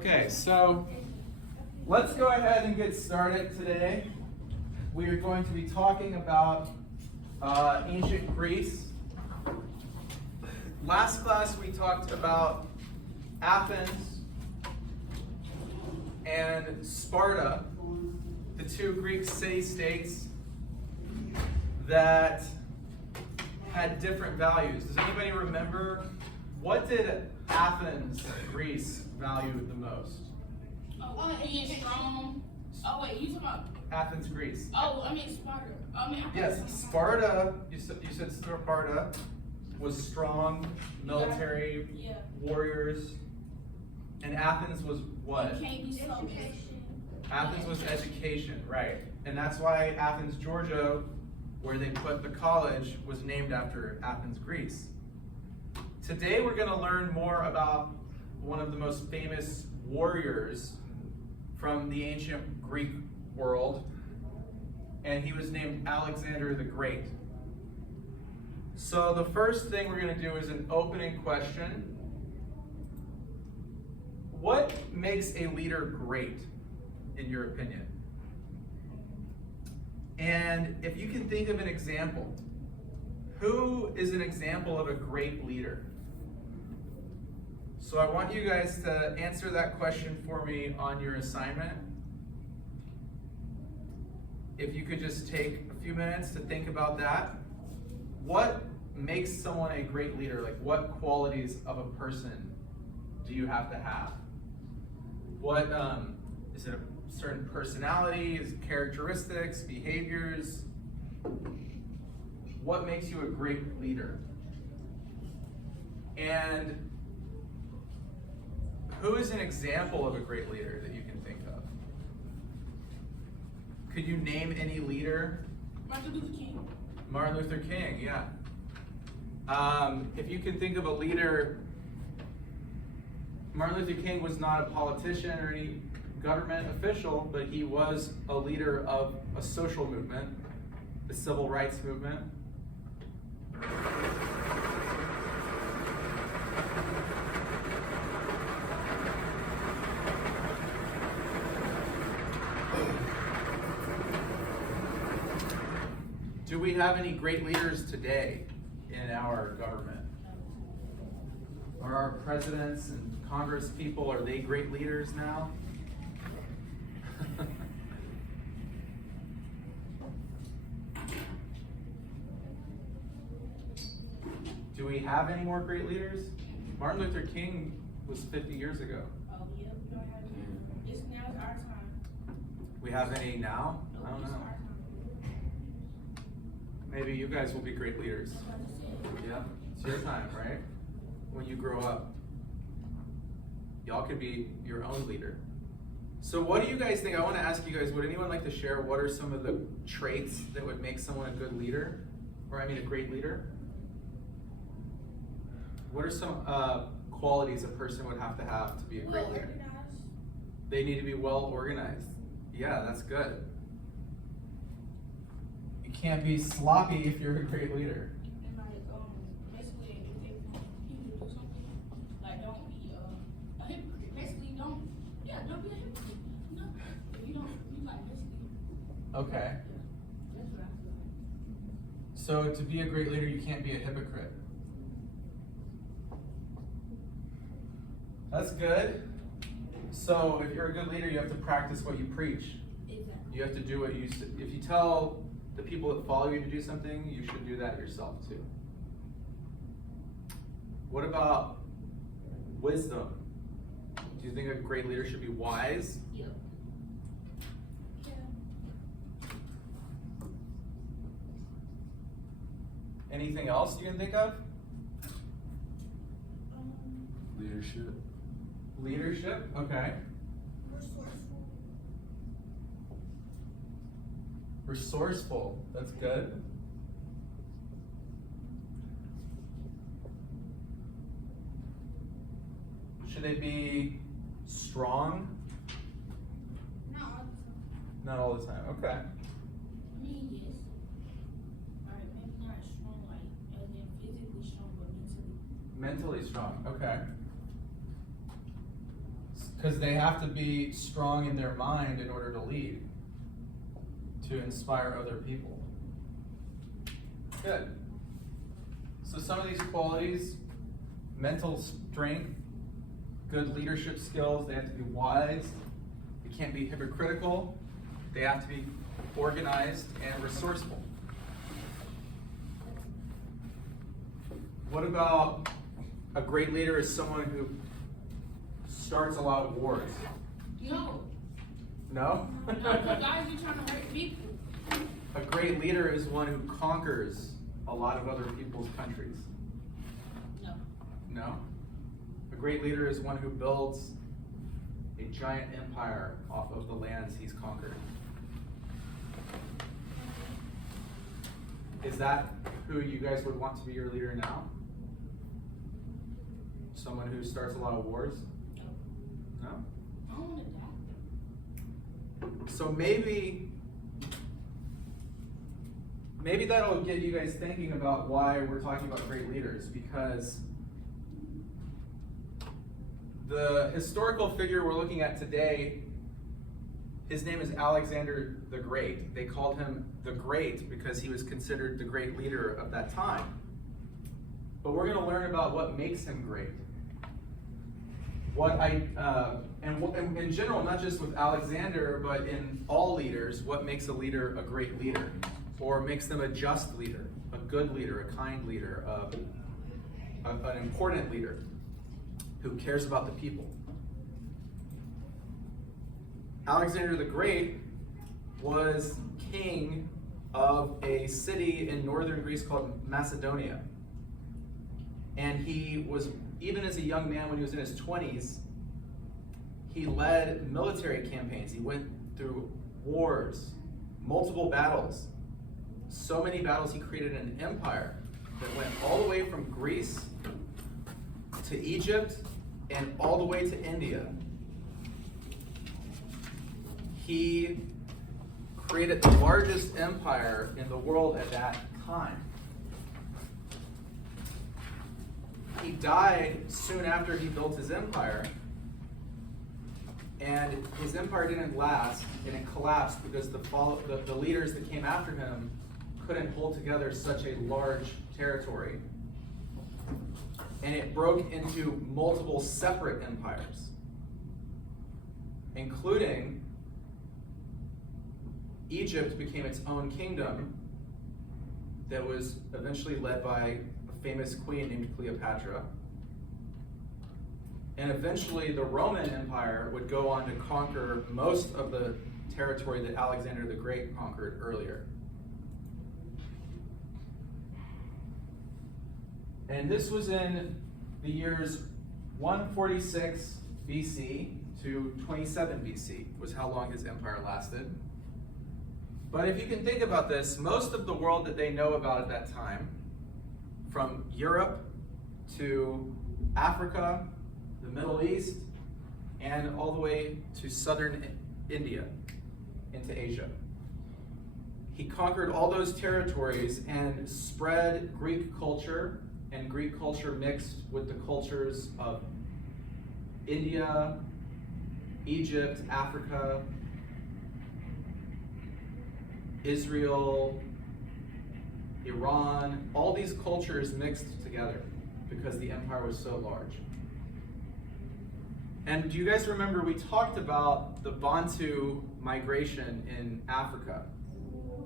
Okay, so let's go ahead and get started today. We are going to be talking about ancient Greece. Last class we talked about Athens and Sparta, the two Greek city-states that had different values. Does anybody remember, what did Athens, Greece, value the most? Oh, being strong. Oh, wait, you talking about? Athens, Greece. Oh, I mean Sparta. Yes, Sparta, you said Sparta was strong, military, Yeah. warriors, and Athens was what? You can't be so Athens was education, right. And that's why Athens, Georgia, where they put the college, was named after Athens, Greece. Today we're going to learn more about one of the most famous warriors from the ancient Greek world, and he was named Alexander the Great. So the first thing we're going to do is an opening question. What makes a leader great, in your opinion? And if you can think of an example, who is an example of a great leader? So I want you guys to answer that question for me on your assignment. If you could just take a few minutes to think about that. What makes someone a great leader? Like, what qualities of a person do you have to have? What is it? A certain personality, is it characteristics, behaviors? What makes you a great leader? And who is an example of a great leader that you can think of? Could you name any leader? Martin Luther King. Martin Luther King, yeah. If you can think of a leader, Martin Luther King was not a politician or any government official, but he was a leader of a social movement, the civil rights movement. Do we have any great leaders today in our government? Are our presidents and Congress people, are they great leaders now? Do we have any more great leaders? Martin Luther King was 50 years ago. Oh, yeah, we don't have any. It's now our time. We have any now? I don't It's know. our time. Maybe you guys will be great leaders. That's what I said. Yeah, it's your time, right? When you grow up, y'all could be your own leader. So what do you guys think? I want to ask you guys, would anyone like to share what are some of the traits that would make someone a good leader? Or I mean a great leader? What are some qualities a person would have to be a great Well leader? organized. They need to be well organized. Yeah, that's good. You can't be sloppy if you're a great leader. And like, basically, if people do something, like, don't be a hypocrite. Basically, don't be a hypocrite. No, if you don't, you like, basically, Okay. that's what I feel. So to be a great leader, you can't be a hypocrite. That's good. So if you're a good leader, you have to practice what you preach. Exactly. You have to do what you say. If you tell the people that follow you to do something, you should do that yourself too. What about wisdom? Do you think a great leader should be wise? Yep. Yeah. Anything else you can think of? Leadership. Leadership? Okay. Resourceful. Resourceful. That's good. Should they be strong? Not Not all the time. all the time. Okay. I mean, yes. Alright, maybe not strong, like, as in physically strong, but mentally. Mentally strong. Okay. Because they have to be strong in their mind in order to lead, to inspire other people. Good. So some of these qualities: mental strength, good leadership skills, they have to be wise, they can't be hypocritical, they have to be organized and resourceful. What about a great leader is someone who starts a lot of wars? No. No? No, because guys, you trying to hurt people. A great leader is one who conquers a lot of other people's countries. No. No? A great leader is one who builds a giant empire off of the lands he's conquered. Is that who you guys would want to be your leader now? Someone who starts a lot of wars? No? I don't want to die. So maybe that'll get you guys thinking about why we're talking about great leaders, because the historical figure we're looking at today, his name is Alexander the Great. They called him the Great because he was considered the great leader of that time. But we're going to learn about what makes him great. And in general, not just with Alexander, but in all leaders, what makes a leader a great leader, or makes them a just leader, a good leader, a kind leader, an important leader who cares about the people. Alexander the Great was king of a city in northern Greece called Macedonia. And he was, even as a young man when he was in his 20s, he led military campaigns. He went through wars, multiple battles. So many battles, he created an empire that went all the way from Greece to Egypt and all the way to India. He created the largest empire in the world at that time. He died soon after he built his empire, and his empire didn't last, and it collapsed because the leaders that came after him couldn't hold together such a large territory. And it broke into multiple separate empires, including Egypt became its own kingdom that was eventually led by a famous queen named Cleopatra. And eventually the Roman Empire would go on to conquer most of the territory that Alexander the Great conquered earlier. And this was in the years 146 BC to 27 BC was how long his empire lasted. But if you can think about this, most of the world that they know about at that time, from Europe to Africa, the Middle East, and all the way to southern India, into Asia. He conquered all those territories and spread Greek culture, and Greek culture mixed with the cultures of India, Egypt, Africa, Israel, Iran. All these cultures mixed together because the empire was so large. And do you guys remember we talked about the Bantu migration in Africa?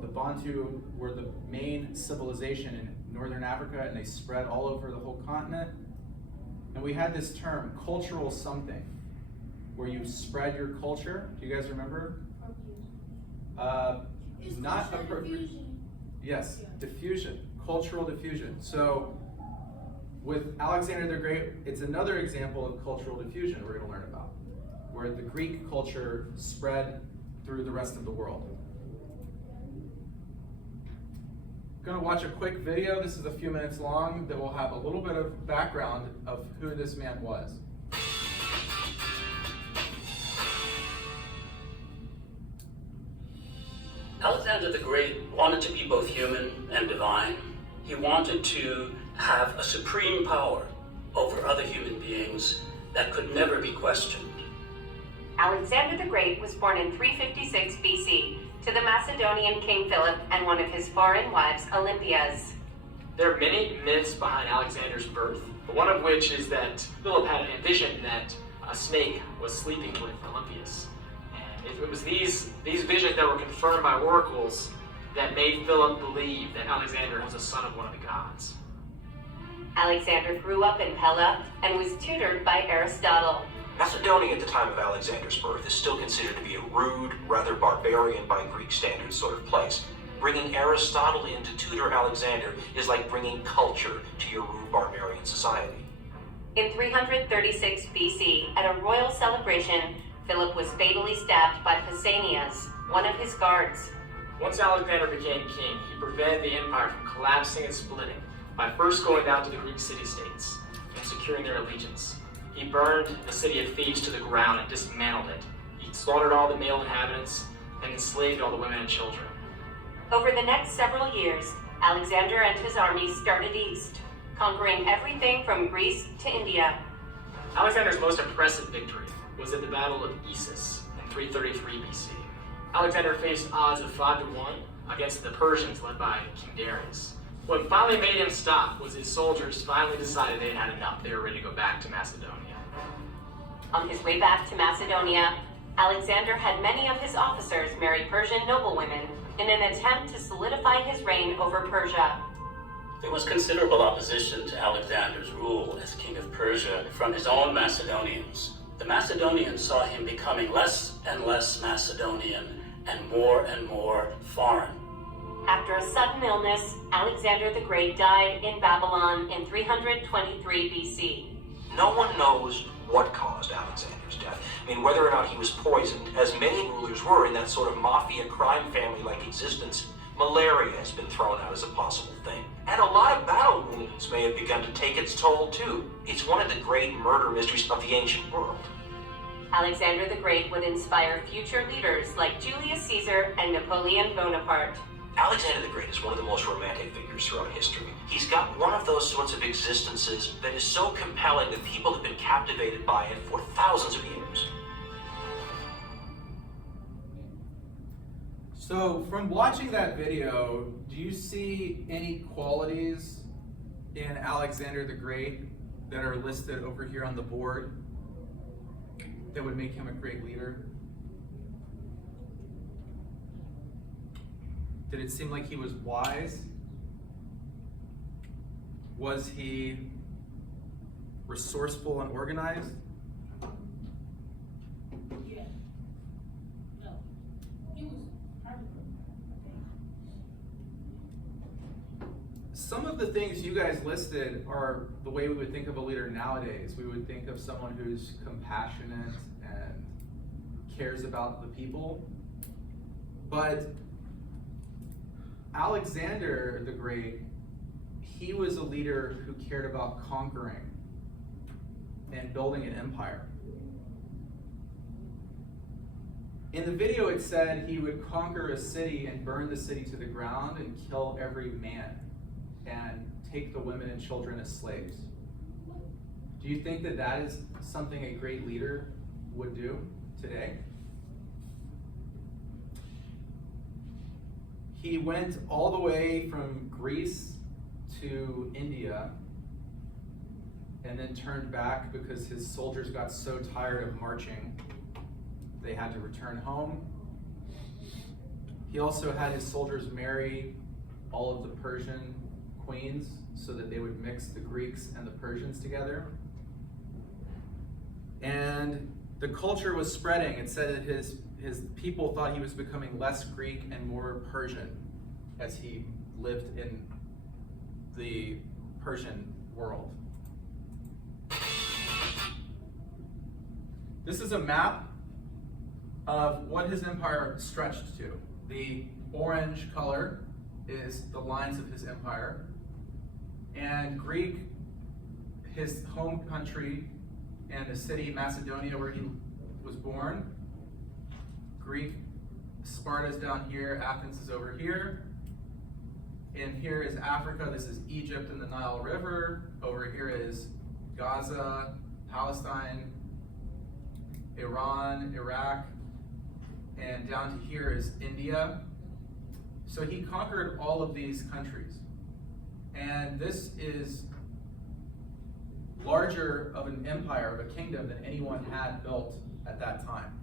The Bantu were the main civilization in northern Africa, and they spread all over the whole continent. And we had this term, cultural something, where you spread your culture. Do you guys remember? It's Not cultural appropriate. diffusion. Yes, Yeah. diffusion, cultural diffusion. So with Alexander the Great, it's another example of cultural diffusion we're going to learn about, where the Greek culture spread through the rest of the world. Going to watch a quick video. This is a few minutes long that will have a little bit of background of who this man was. Alexander the Great wanted to be both human and divine. He wanted to have a supreme power over other human beings that could never be questioned. Alexander the Great was born in 356 BC to the Macedonian king Philip and one of his foreign wives, Olympias. There are many myths behind Alexander's birth, one of which is that Philip had a vision that a snake was sleeping with Olympias. And it was these visions that were confirmed by oracles that made Philip believe that Alexander was a son of one of the gods. Alexander grew up in Pella and was tutored by Aristotle. Macedonia at the time of Alexander's birth is still considered to be a rude, rather barbarian by Greek standards sort of place. Bringing Aristotle in to tutor Alexander is like bringing culture to your rude barbarian society. In 336 BC, at a royal celebration, Philip was fatally stabbed by Pausanias, one of his guards. Once Alexander became king, he prevented the empire from collapsing and splitting by first going down to the Greek city-states and securing their allegiance. He burned the city of Thebes to the ground and dismantled it. He slaughtered all the male inhabitants and enslaved all the women and children. Over the next several years, Alexander and his army started east, conquering everything from Greece to India. Alexander's most impressive victory was at the Battle of Issus in 333 BC. Alexander faced odds of 5-1 against the Persians led by King Darius. What finally made him stop was his soldiers finally decided they had enough. They were ready to go back to Macedonia. On his way back to Macedonia, Alexander had many of his officers marry Persian noblewomen in an attempt to solidify his reign over Persia. There was considerable opposition to Alexander's rule as king of Persia from his own Macedonians. The Macedonians saw him becoming less and less Macedonian and more foreign. After a sudden illness, Alexander the Great died in Babylon in 323 BC. No one knows what caused Alexander's death. I mean, whether or not he was poisoned, as many rulers were in that sort of mafia crime family-like existence, malaria has been thrown out as a possible thing. And a lot of battle wounds may have begun to take its toll, too. It's one of the great murder mysteries of the ancient world. Alexander the Great would inspire future leaders like Julius Caesar and Napoleon Bonaparte. Alexander the Great is one of the most romantic figures throughout history. He's got one of those sorts of existences that is so compelling that people have been captivated by it for thousands of years. So from watching that video, do you see any qualities in Alexander the Great that are listed over here on the board that would make him a great leader? Did it seem like he was wise? Was he resourceful and organized? Yeah. No. He was perfect. Some of the things you guys listed are the way we would think of a leader nowadays. We would think of someone who's compassionate and cares about the people. But Alexander the Great, he was a leader who cared about conquering and building an empire. In the video, it said he would conquer a city and burn the city to the ground and kill every man and take the women and children as slaves. Do you think that that is something a great leader would do today? He went all the way from Greece to India and then turned back because his soldiers got so tired of marching, they had to return home. He also had his soldiers marry all of the Persian queens so that they would mix the Greeks and the Persians together. And the culture was spreading. It said that his people thought he was becoming less Greek and more Persian as he lived in the Persian world. This is a map of what his empire stretched to. The orange color is the lines of his empire. And Greek, his home country and the city Macedonia where he was born. Greek, Sparta's down here, Athens is over here. And here is Africa, this is Egypt and the Nile River. Over here is Gaza, Palestine. Iran, Iraq, and down to here is India. So he conquered all of these countries. And this is larger of an empire, of a kingdom, than anyone had built at that time.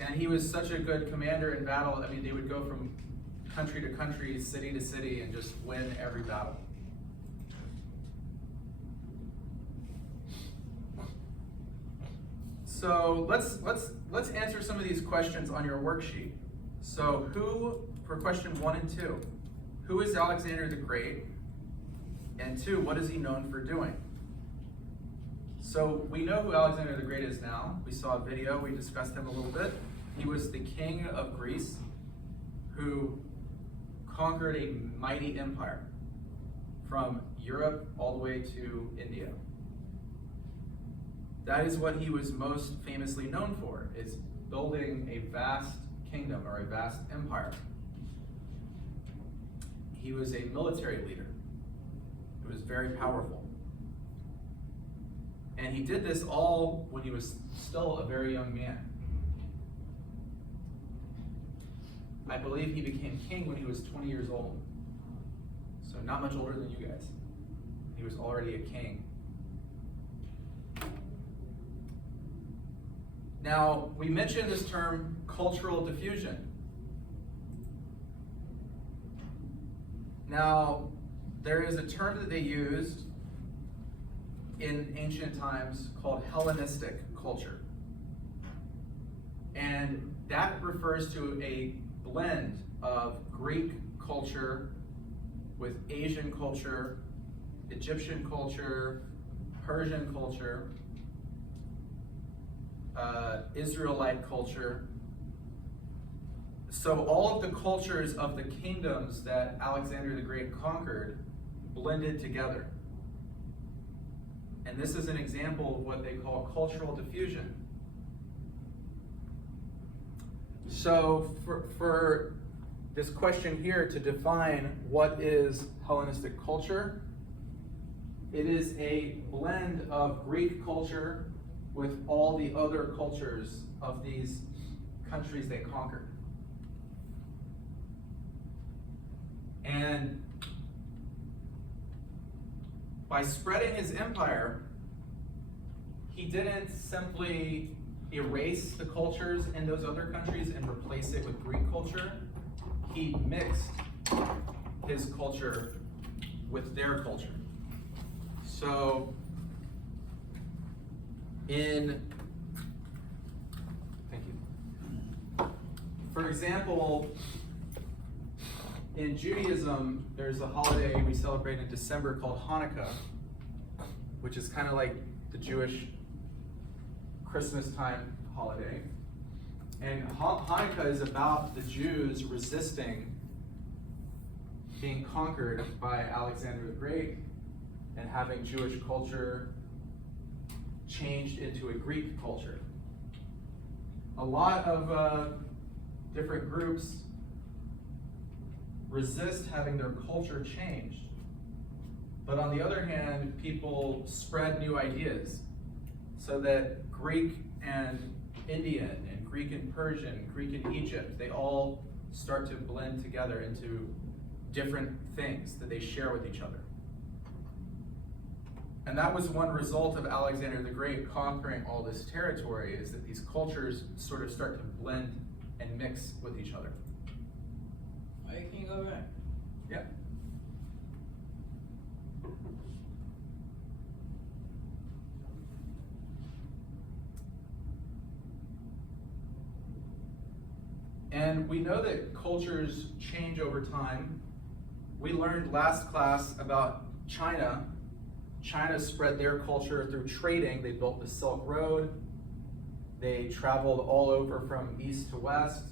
And he was such a good commander in battle. I mean, they would go from country to country, city to city, and just win every battle. So let's answer some of these questions on your worksheet. So for question 1 and 2, who is Alexander the Great? And 2, what is he known for doing? So we know who Alexander the Great is now. We saw a video, we discussed him a little bit. He was the king of Greece who conquered a mighty empire from Europe all the way to India. That is what he was most famously known for, is building a vast kingdom or a vast empire. He was a military leader. He was very powerful. And he did this all when he was still a very young man. I believe he became king when he was 20 years old. So not much older than you guys. He was already a king. Now, we mentioned this term cultural diffusion. Now, there is a term that they used in ancient times called Hellenistic culture. And that refers to a blend of Greek culture with Asian culture, Egyptian culture, Persian culture, Israelite culture. So all of the cultures of the kingdoms that Alexander the Great conquered blended together. And this is an example of what they call cultural diffusion. So for this question here to define what is Hellenistic culture, it is a blend of Greek culture with all the other cultures of these countries they conquered. And by spreading his empire, he didn't simply erase the cultures in those other countries and replace it with Greek culture. He mixed his culture with their culture. So, for example, in Judaism, there's a holiday we celebrate in December called Hanukkah, which is kind of like the Jewish Christmas time holiday. And Hanukkah is about the Jews resisting being conquered by Alexander the Great and having Jewish culture changed into a Greek culture. A lot of different groups resist having their culture changed. But on the other hand, people spread new ideas so that Greek and Indian and Greek and Persian, Greek and Egypt, they all start to blend together into different things that they share with each other. And that was one result of Alexander the Great conquering all this territory, is that these cultures sort of start to blend and mix with each other. Why can't you go back? Yeah. And we know that cultures change over time. We learned last class about China. China spread their culture through trading. They built the Silk Road. They traveled all over from east to west,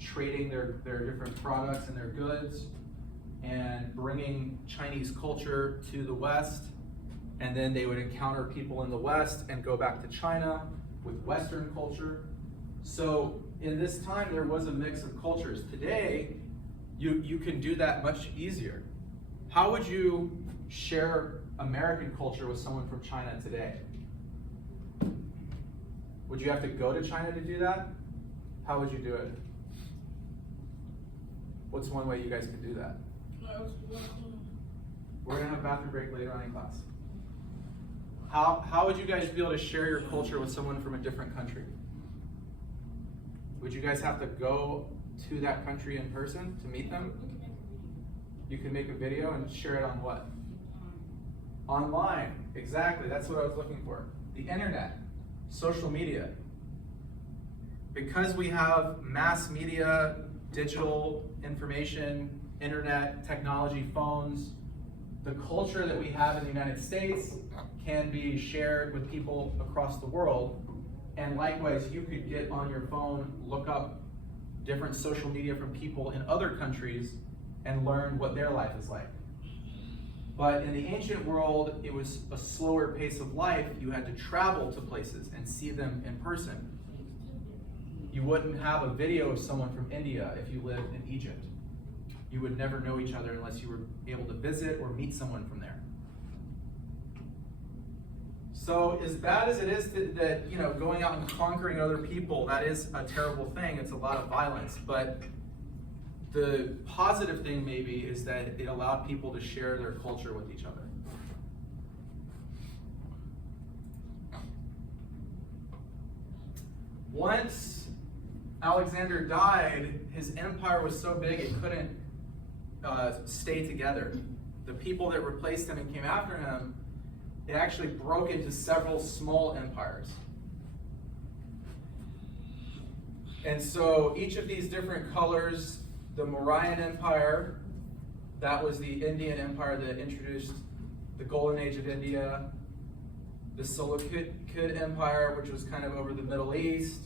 trading their different products and their goods, and bringing Chinese culture to the West. And then they would encounter people in the West and go back to China with Western culture. So in this time, there was a mix of cultures. Today, you can do that much easier. How would you share American culture with someone from China today? Would you have to go to China to do that? How would you do it? What's one way you guys could do that? We're gonna have a bathroom break later on in class. How would you guys be able to share your culture with someone from a different country? Would you guys have to go to that country in person to meet them? You can make a video and share it on what? Online, exactly, that's what I was looking for. The internet, social media. Because we have mass media, digital information, internet, technology, phones, the culture that we have in the United States can be shared with people across the world. And likewise, you could get on your phone, look up different social media from people in other countries and learn what their life is like. But in the ancient world, it was a slower pace of life. You had to travel to places and see them in person. You wouldn't have a video of someone from India if you lived in Egypt. You would never know each other unless you were able to visit or meet someone from there. So as bad as it is that going out and conquering other people, that is a terrible thing. It's a lot of violence. But the positive thing maybe is that it allowed people to share their culture with each other. Once Alexander died, his empire was so big it couldn't stay together. The people that replaced him and came after him, it actually broke into several small empires. And so each of these different colors, the Mauryan Empire, that was the Indian empire that introduced the Golden Age of India. The Seleucid Empire, which was kind of over the Middle East.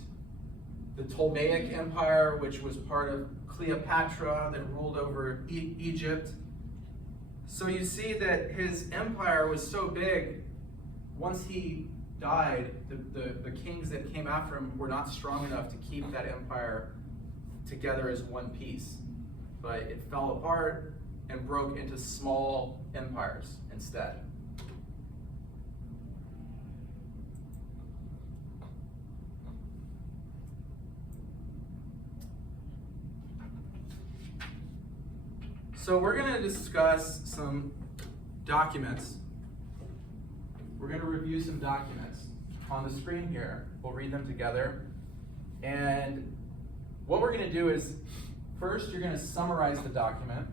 The Ptolemaic Empire, which was part of Cleopatra that ruled over Egypt. So you see that his empire was so big, once he died, the kings that came after him were not strong enough to keep that empire together as one piece. But it fell apart and broke into small empires instead. So we're going to discuss some documents. We're going to review some documents on the screen here. We'll read them together. And what we're going to do is, first you're going to summarize the document.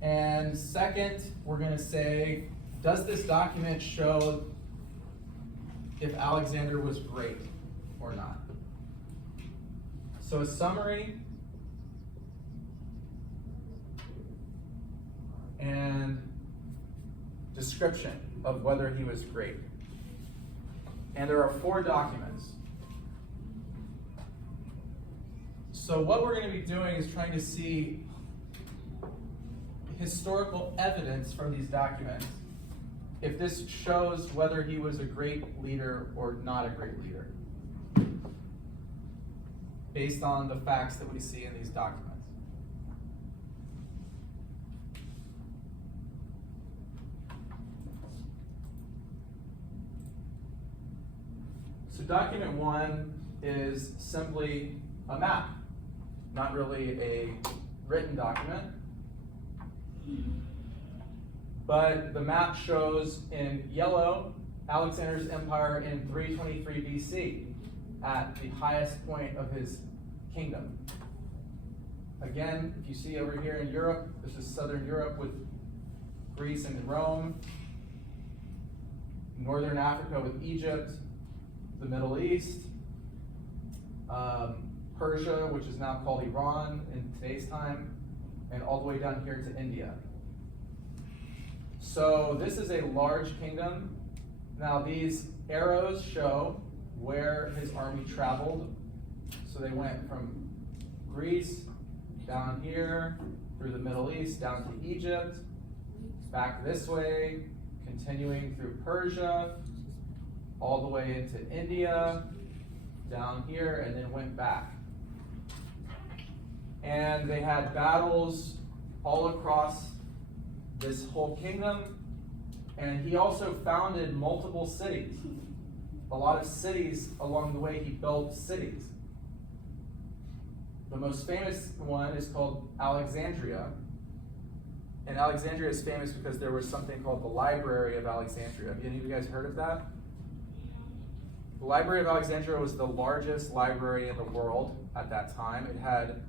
And second, we're going to say, does this document show if Alexander was great or not? So a summary and description of whether he was great. And there are 4 documents. So what we're going to be doing is trying to see historical evidence from these documents, if this shows whether he was a great leader or not a great leader, based on the facts that we see in these documents. So document 1 is simply a map, not really a written document. But the map shows in yellow Alexander's empire in 323 BC at the highest point of his kingdom. Again, if you see over here in Europe, this is southern Europe with Greece and Rome, northern Africa with Egypt, the Middle East, Persia, which is now called Iran in today's time, and all the way down here to India. So this is a large kingdom. Now these arrows show where his army traveled. So they went from Greece down here, through the Middle East, down to Egypt, back this way, continuing through Persia, all the way into India, down here, and then went back. And they had battles all across this whole kingdom. And he also founded multiple cities. A lot of cities along the way, he built cities. The most famous one is called Alexandria. And Alexandria is famous because there was something called the Library of Alexandria. Have any of you guys heard of that? The Library of Alexandria was the largest library in the world at that time. It had,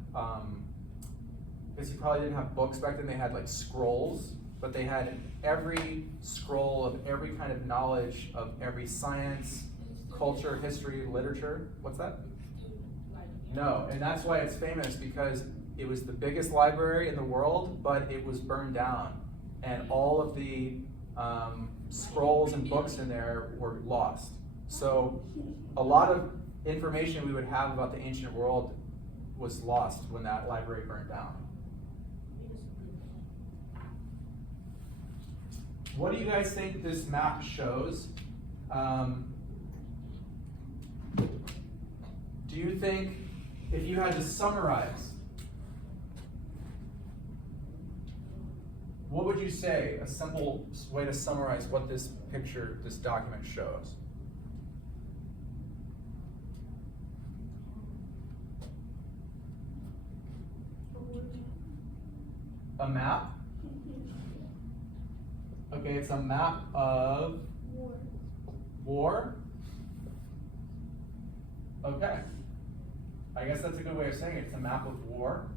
because you probably didn't have books back then, they had like scrolls, but they had every scroll of every kind of knowledge of every science, culture, history, literature. What's that? No, and that's why it's famous, because it was the biggest library in the world, but it was burned down. And all of the scrolls and books in there were lost. So a lot of information we would have about the ancient world was lost when that library burned down. What do you guys think this map shows? Do you think, if you had to summarize, what would you say, a simple way to summarize what this picture, this document shows? A map? Okay, it's a map of war? Okay. I guess that's a good way of saying it. It's a map of war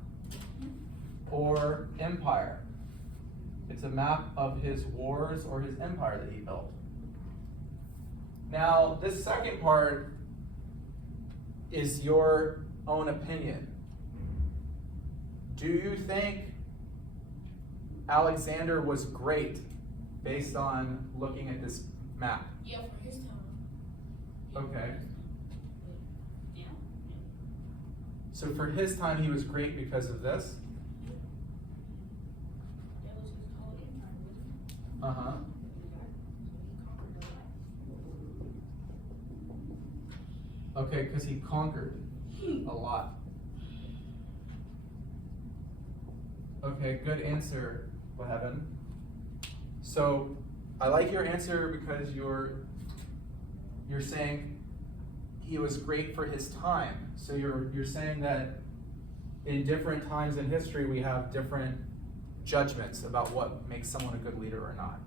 or empire. It's a map of his wars or his empire that he built. Now, this second part is your own opinion. Do you think Alexander was great based on looking at this map? Yeah, for his time. Okay. Yeah. So for his time, he was great because of this? That was his whole empire, wasn't it? Uh-huh. Okay, because he conquered a lot. Okay, good answer, Lehevin. So I like your answer because you're saying he was great for his time. So you're saying that in different times in history we have different judgments about what makes someone a good leader or not.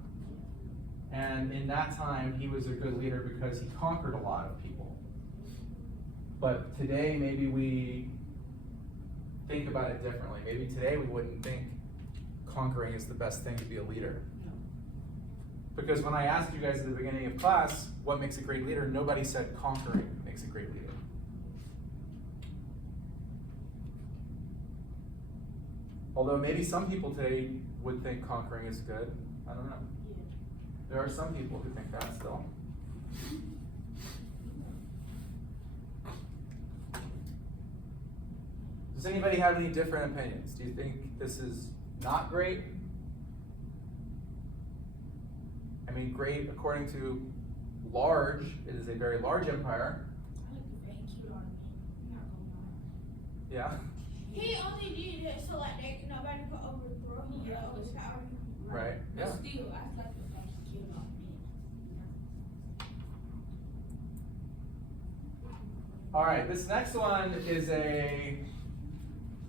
And in that time he was a good leader because he conquered a lot of people. But today maybe we think about it differently. Maybe today we wouldn't think conquering is the best thing to be a leader. Because when I asked you guys at the beginning of class what makes a great leader, nobody said conquering makes a great leader. Although maybe some people today would think conquering is good. I don't know. There are some people who think that still. Does anybody have any different opinions? Do you think this is not great? I mean, great according to large, it is a very large empire. I like the very cute art, man. I'm not gonna lie. Yeah, He only did that so like that nobody could overthrow him or overpower him. right, But yeah. still, I like the fact he killed all men. All right, this next one is a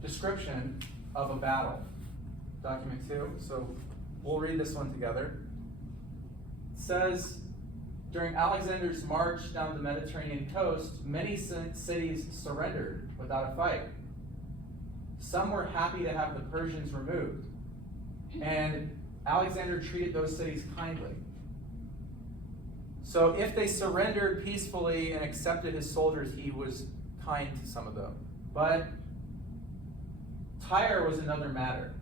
description of a battle. Document 2, so we'll read this one together. It says, during Alexander's march down the Mediterranean coast, many cities surrendered without a fight. Some were happy to have the Persians removed, and Alexander treated those cities kindly. So if they surrendered peacefully and accepted his soldiers, he was kind to some of them. But Tyre was another matter.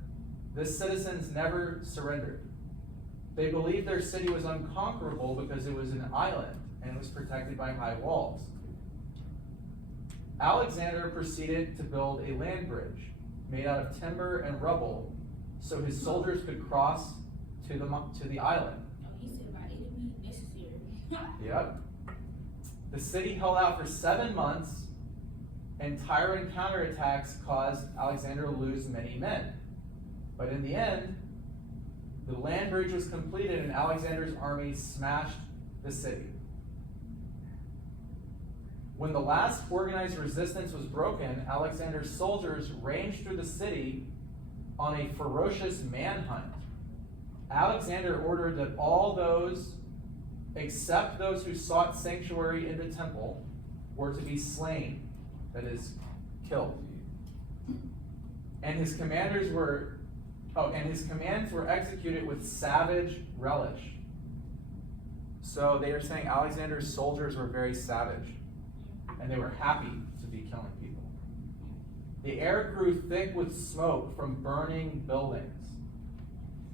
The citizens never surrendered. They believed their city was unconquerable because it was an island and was protected by high walls. Alexander proceeded to build a land bridge made out of timber and rubble so his soldiers could cross to the island. No, he said by any means necessary. Yep. The city held out for 7 months, and Tyrant counterattacks caused Alexander to lose many men. But in the end, The land bridge was completed and Alexander's army smashed the city. When the last organized resistance was broken, Alexander's soldiers ranged through the city on a ferocious manhunt. Alexander ordered that all those, except those who sought sanctuary in the temple, were to be slain, that is, killed. And his commands were executed with savage relish. So they are saying Alexander's soldiers were very savage, and they were happy to be killing people. The air grew thick with smoke from burning buildings.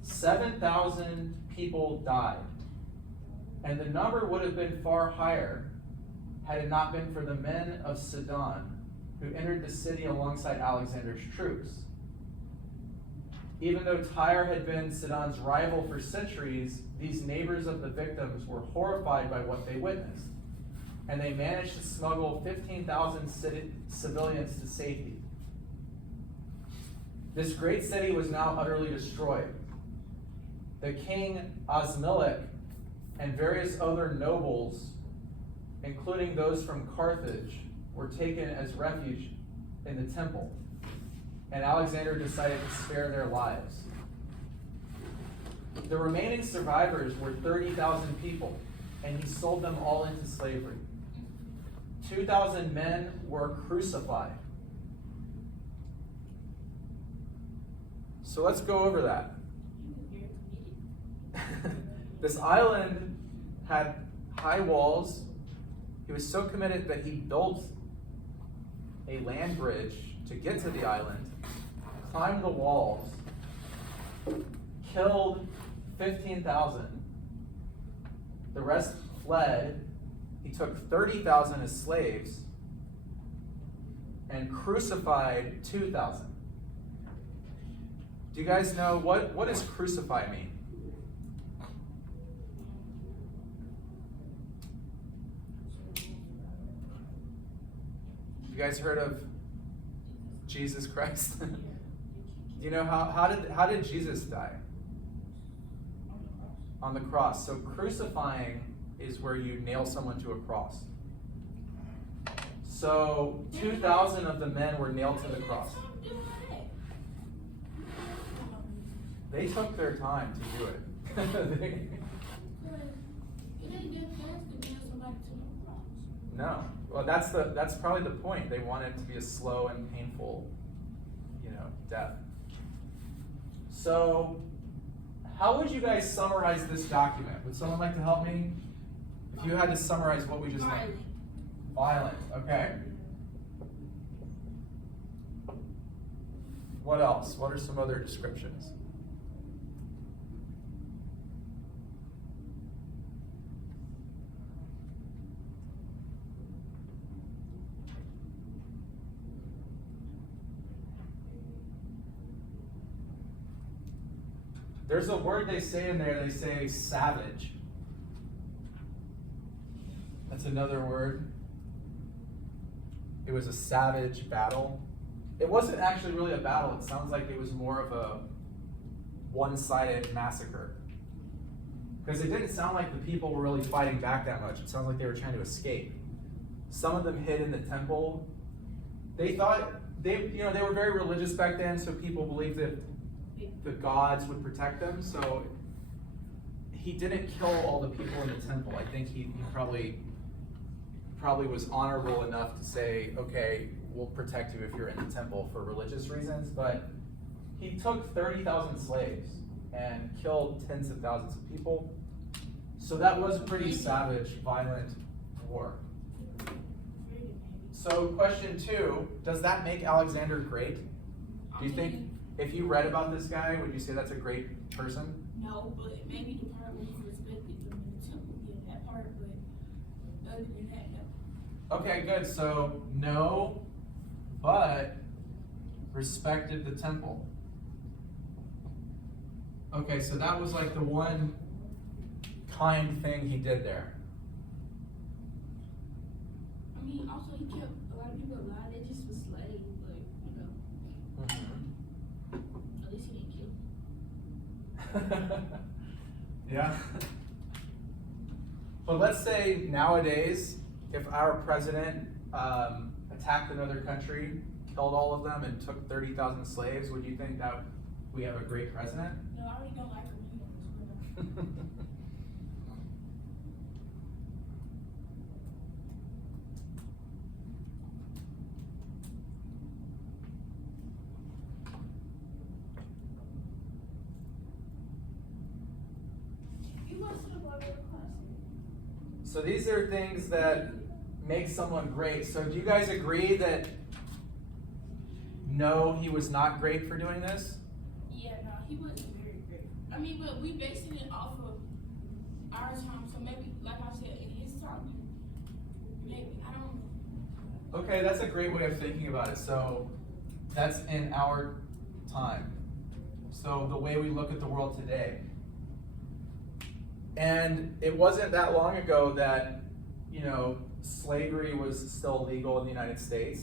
7,000 people died, and the number would have been far higher had it not been for the men of Sidon, who entered the city alongside Alexander's troops. Even though Tyre had been Sidon's rival for centuries, these neighbors of the victims were horrified by what they witnessed, and they managed to smuggle 15,000 civilians to safety. This great city was now utterly destroyed. The king Osmelech and various other nobles, including those from Carthage, were taken as refuge in the temple, and Alexander decided to spare their lives. The remaining survivors were 30,000 people, and he sold them all into slavery. 2,000 men were crucified. So let's go over that. This island had high walls. He was so committed that he built a land bridge to get to the island, climbed the walls, killed 15,000. The rest fled. He took 30,000 as slaves and crucified 2,000. Do you guys know what does crucify mean? You guys heard of Jesus Christ? Do you know how did Jesus die? On the cross. So crucifying is where you nail someone to a cross. So 2,000 of the men were nailed to the cross. They took their time to do it. No. Well, that's probably the point. They want it to be a slow and painful, death. So, how would you guys summarize this document? Would someone like to help me? If you had to summarize what we just learned. Violent. Okay. What else? What are some other descriptions? There's a word they say in there, they say savage. That's another word. It was a savage battle. It wasn't actually really a battle. It sounds like it was more of a one-sided massacre. Because it didn't sound like the people were really fighting back that much. It sounds like they were trying to escape. Some of them hid in the temple. They thought, they were very religious back then, so people believed that the gods would protect them. So he didn't kill all the people in the temple. I think he probably was honorable enough to say, okay, we'll protect you if you're in the temple for religious reasons. But he took 30,000 slaves and killed tens of thousands of people. So that was a pretty savage, violent war. So question 2, does that make Alexander great? Do you think, if you read about this guy, would you say that's a great person? No, but maybe the part where he respected them in the temple, yeah, that part, but other than that, no. Okay, good. So no, but respected the temple. Okay, so that was like the one kind thing he did there. I mean, also he kept a lot of people alive, they just was slaves, but, Mm-hmm. at least he didn't kill them. Yeah. But let's say nowadays, if our president attacked another country, killed all of them, and took 30,000 slaves, would you think that we have a great president? No, I already don't like him. You must have gone to class. So these are things that make someone great. So do you guys agree that no, he was not great for doing this? Yeah, no, he wasn't very great. I mean, but we basing it off of our time, so maybe, like I said, in his time, maybe, I don't know. Okay, that's a great way of thinking about it. So that's in our time. So the way we look at the world today. And it wasn't that long ago that, you know, slavery was still legal in the United States,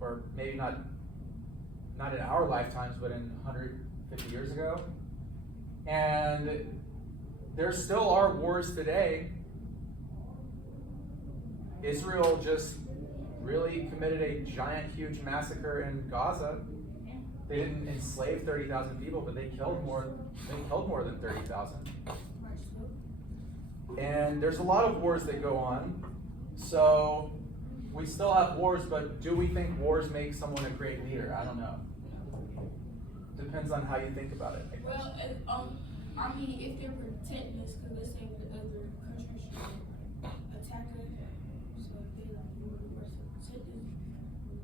or maybe not in our lifetimes, but in 150 years ago. And there still are wars today. Israel just really committed a giant, huge massacre in Gaza. They didn't enslave 30,000 people, but they killed more than 30,000. And there's a lot of wars that go on. So we still have wars, but do we think wars make someone a great leader? I don't know. Depends on how you think about it, I guess. Well, I mean, if they're protecting us, because let's say the other countries attack us, so if they like do the worst to protect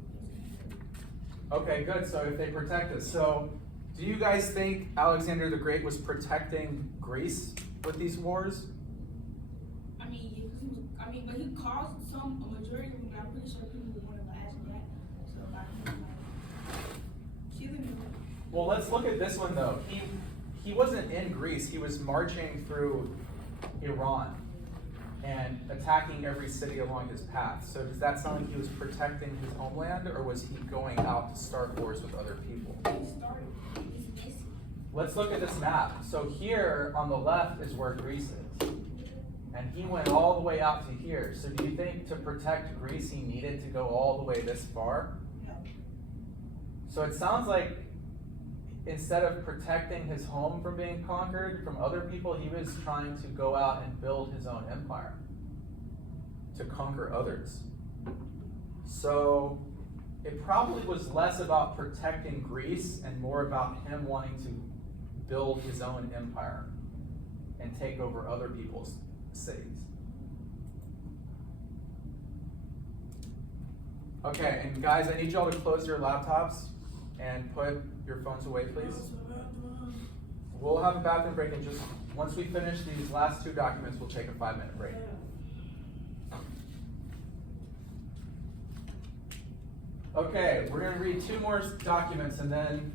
us. Okay, good. So if they protect us. So do you guys think Alexander the Great was protecting Greece with these wars? I mean, yeah, 'cause he was, I mean, but he caused a majority of them, I'm pretty sure people would want to ask that, so like, killing them. Well, let's look at this one though. He wasn't in Greece. He was marching through Iran and attacking every city along his path. So does that sound like he was protecting his homeland, or was he going out to start wars with other people? He started, it's messy. Let's look at this map. So here on the left is where Greece is. And he went all the way out to here. So do you think to protect Greece he needed to go all the way this far? No. So it sounds like instead of protecting his home from being conquered from other people, he was trying to go out and build his own empire to conquer others. So it probably was less about protecting Greece and more about him wanting to build his own empire and take over other people's cities. Okay, and guys, I need y'all to close your laptops and put your phones away, please. We'll have a bathroom break in just, once we finish these last two documents, we'll take a 5-minute break. Okay, we're gonna read 2 more documents and then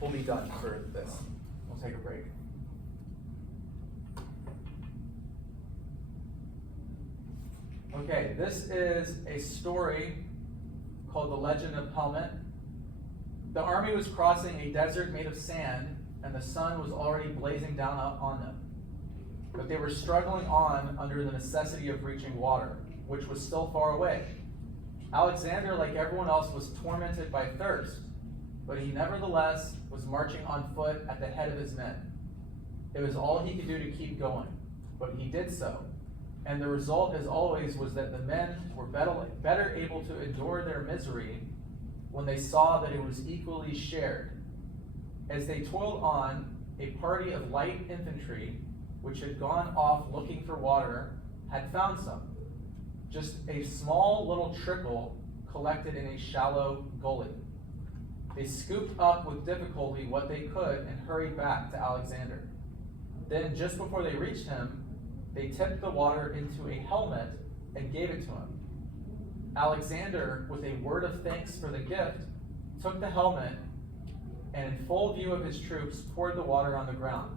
we'll be done for this. We'll take a break. Okay, this is a story called The Legend of Helmet. The army was crossing a desert made of sand, and the sun was already blazing down on them. But they were struggling on under the necessity of reaching water, which was still far away. Alexander, like everyone else, was tormented by thirst, but he nevertheless was marching on foot at the head of his men. It was all he could do to keep going, but he did so. And the result, as always, was that the men were better able to endure their misery when they saw that it was equally shared. As they toiled on, a party of light infantry, which had gone off looking for water, had found some. Just a small little trickle collected in a shallow gully. They scooped up with difficulty what they could and hurried back to Alexander. Then, just before they reached him, they tipped the water into a helmet and gave it to him. Alexander, with a word of thanks for the gift, took the helmet and in full view of his troops poured the water on the ground.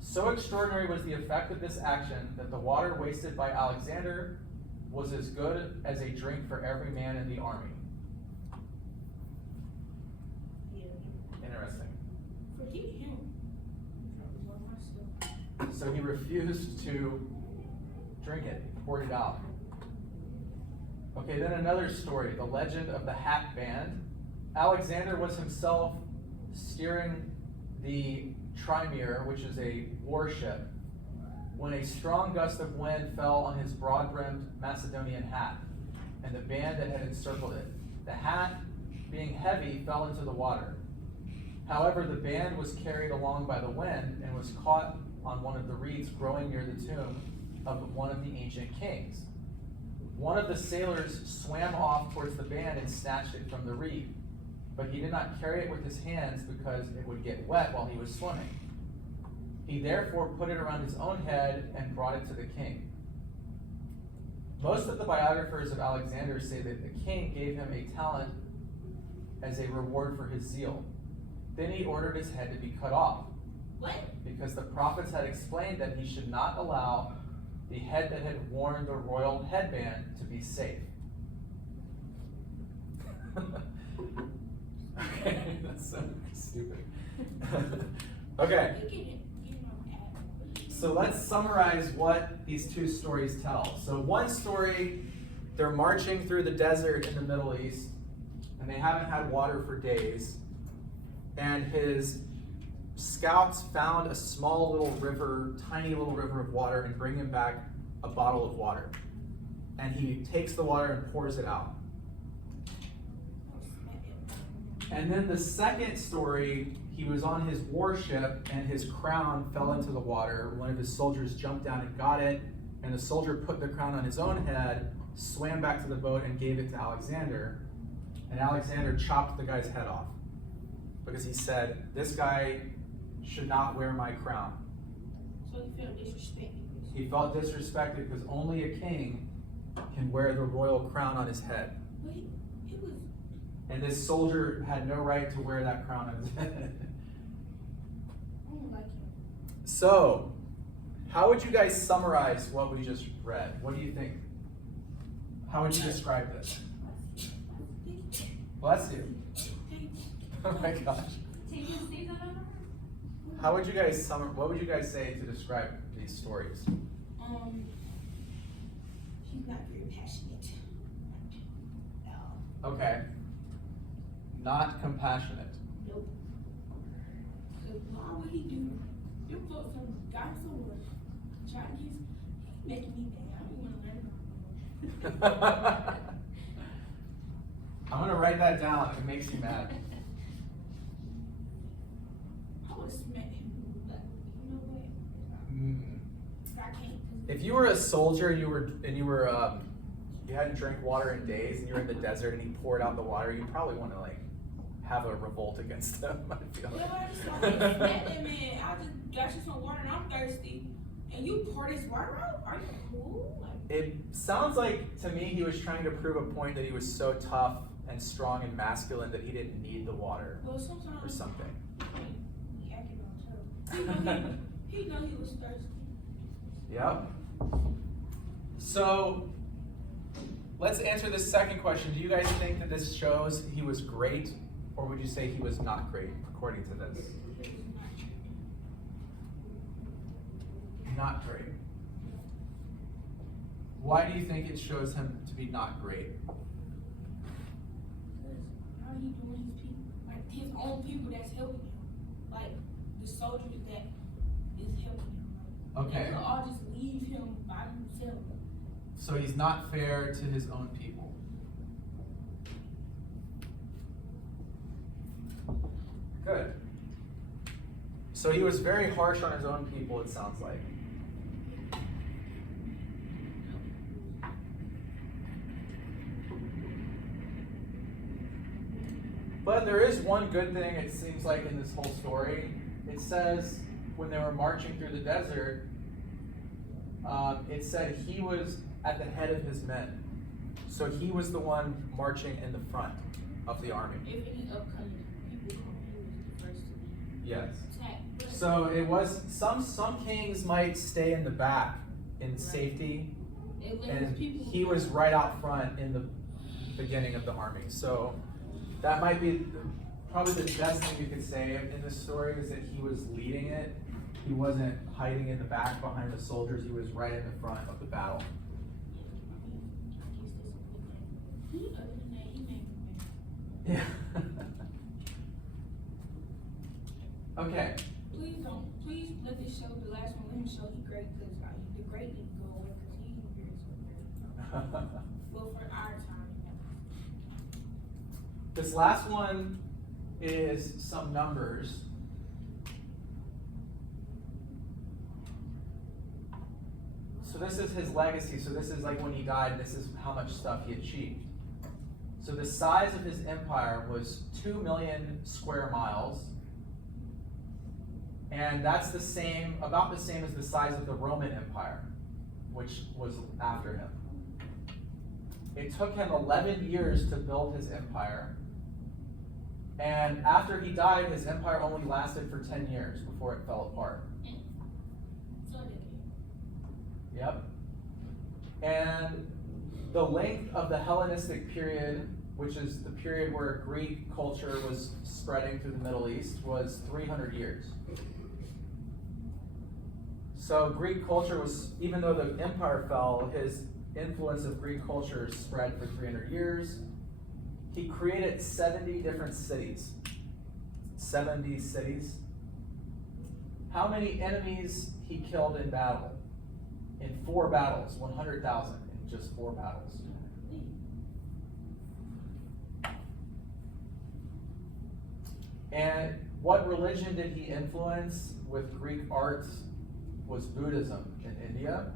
So extraordinary was the effect of this action that the water wasted by Alexander was as good as a drink for every man in the army. Interesting. For Forget him. So he refused to drink it, poured it out. Okay, then another story, the legend of the Hat Band. Alexander was himself steering the Trimere, which is a warship, when a strong gust of wind fell on his broad-brimmed Macedonian hat and the band that had encircled it. The hat, being heavy, fell into the water. However, the band was carried along by the wind and was caught on one of the reeds growing near the tomb of one of the ancient kings. One of the sailors swam off towards the band and snatched it from the reed, but he did not carry it with his hands because it would get wet while he was swimming. He therefore put it around his own head and brought it to the king. Most of the biographers of Alexander say that the king gave him a talent as a reward for his zeal. Then he ordered his head to be cut off, What? because the prophets had explained that he should not allow the head that had worn the royal headband to be safe. Okay, that's so stupid. Okay, You get it. You know, so let's summarize what these two stories tell. So one story, they're marching through the desert in the Middle East, and they haven't had water for days, and his scouts found a small little river, tiny little river of water, and bring him back a bottle of water. And he takes the water and pours it out. And then the second story, he was on his warship and his crown fell into the water. One of his soldiers jumped down and got it, and the soldier put the crown on his own head, swam back to the boat and gave it to Alexander. And Alexander chopped the guy's head off because he said, "This guy should not wear my crown." So he felt disrespected. He felt disrespected because only a king can wear the royal crown on his head. But he was. And this soldier had no right to wear that crown on his head. I don't like him. So, how would you guys summarize what we just read? What do you think? How would you describe this? Bless you. Oh my gosh. How would you guys what would you guys say to describe these stories? He's not very passionate. No. Okay. Not compassionate. Nope. Cause why would he do? Them folks got someone trying to he's making me mad. I don't want to learn. I'm gonna write that down. It makes you mad. I would smack him. But you know what? Mm. I can't. If you were a soldier, you hadn't drank water in days, and you were in the desert, and he poured out the water, you'd probably want to like have a revolt against him. I feel Yeah, like. I just want to smack that man. I just got you some water and I'm thirsty, and you pour this water out? Are you cool? Like, It sounds like to me he was trying to prove a point that he was so tough and strong and masculine that he didn't need the water well, sometimes or something. he acted on terrible. He know he was thirsty. Yep. So let's answer the second question. Do you guys think that this shows he was great, or would you say he was not great according to this? Not great. Why do you think it shows him to be not great? How he doing his people, like his own people that's helping him, like the soldiers that is helping him. Like, Okay. they could all just leave him by himself. So he's not fair to his own people. Good. So he was very harsh on his own people, it sounds like. But there is one good thing, it seems like, in this whole story. It says when they were marching through the desert, it said he was at the head of his men. So he was the one marching in the front of the army. If any upcoming people come, he was the first to be Yes. attacked. So it was, some kings might stay in the back in safety, They let and his people he was right out front in the beginning of the army. So that might be probably the best thing you could say in this story is that he was leading it. He wasn't hiding in the back behind the soldiers. He was right in the front of the battle. Yeah. Okay. Please let this show, the last one, let him show he great, cause the great need to go away, cause he's very so great. Well, for our time. This last one is some numbers. So this is his legacy. So this is like when he died, this is how much stuff he achieved. So the size of his empire was 2 million square miles. And that's the same, about the same as the size of the Roman Empire, which was after him. It took him 11 years to build his empire. And after he died, his empire only lasted for 10 years before it fell apart. So they Yep. And the length of the Hellenistic period, which is the period where Greek culture was spreading through the Middle East, was 300 years. So Greek culture was, even though the empire fell, his influence of Greek culture spread for 300 years. He created 70 different cities. 70 cities. How many enemies he killed in battle? In 4 battles, 100,000 in just 4 battles. And what religion did he influence with Greek art? Was Buddhism in India.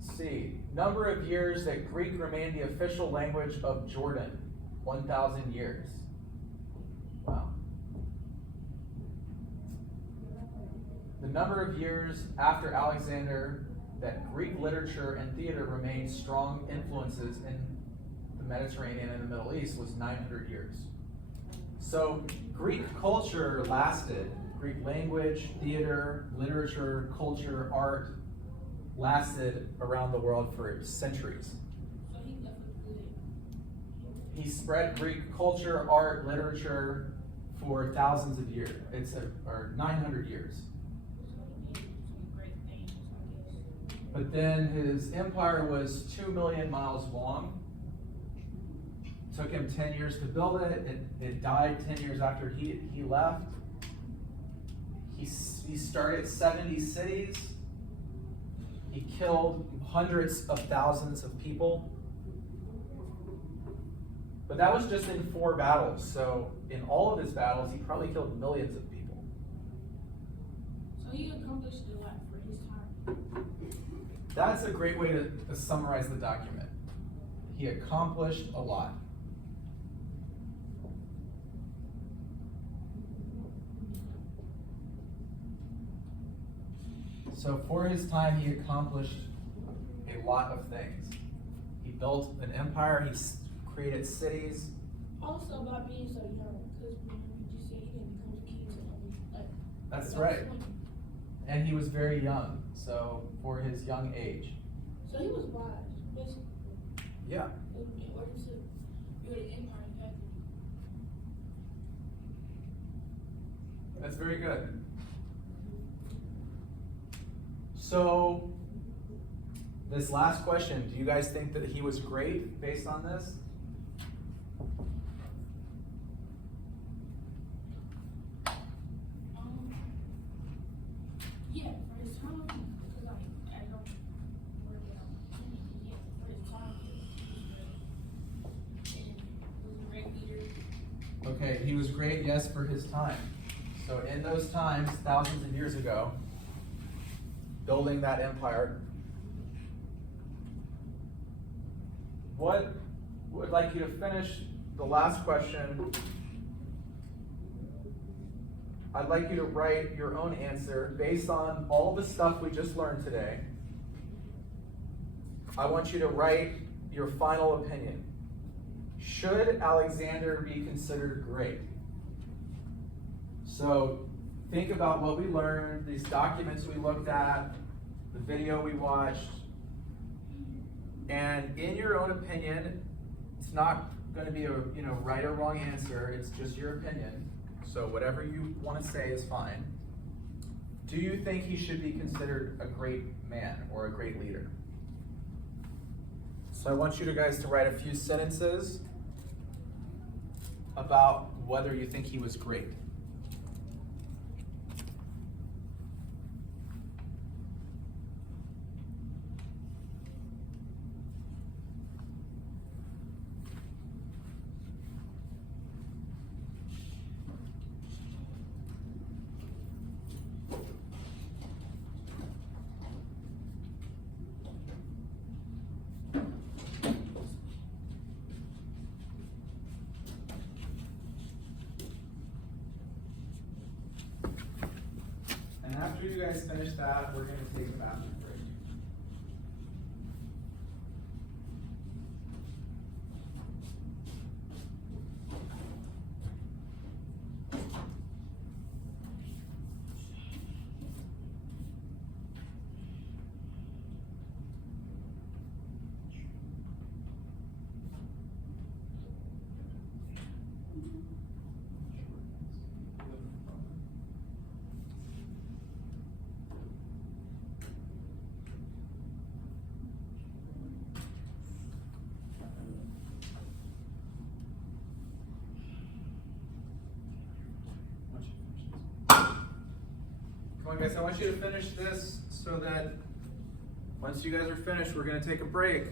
Let's see, number of years that Greek remained the official language of Jordan, 1,000 years. Wow. The number of years after Alexander that Greek literature and theater remained strong influences in the Mediterranean and the Middle East was 900 years. So Greek culture lasted, Greek language, theater, literature, culture, art, lasted around the world for centuries. So he definitely good. He spread Greek culture, art, literature for thousands of years. Or 900 years. So he did some great things, I guess. But then his empire was 2 million miles long. Took him 10 years to build it. It died 10 years after he left. He started 70 cities. He killed hundreds of thousands of people. But that was just in 4 battles. So in all of his battles, he probably killed millions of people. So he accomplished a lot for his time. That's a great way to summarize the document. He accomplished a lot. So for his time, he accomplished a lot of things. He built an empire, he created cities. Also about being so young, because you just said he didn't become the king until like. That's about right. 20. And he was very young, so for his young age. So he was wise, basically, Yeah. in order to build an empire he had to. That's very good. So, this last question, do you guys think that he was great based on this? Yeah, for his time, because like, I don't work it out. Yeah, for his time, he was a great leader. Okay, he was great, yes, for his time. So in those times, thousands of years ago, building that empire, what would like you to finish the last question? I'd like you to write your own answer based on all the stuff we just learned today. I want you to write your final opinion. Should Alexander be considered great? So think about what we learned, these documents we looked at, the video we watched. And in your own opinion, it's not going to be a right or wrong answer. It's just your opinion. So whatever you want to say is fine. Do you think he should be considered a great man or a great leader? So I want you guys to write a few sentences about whether you think he was great. And after you guys finish that, we're going to take a bathroom break. Come on guys, I want you to finish this so that once you guys are finished, we're going to take a break.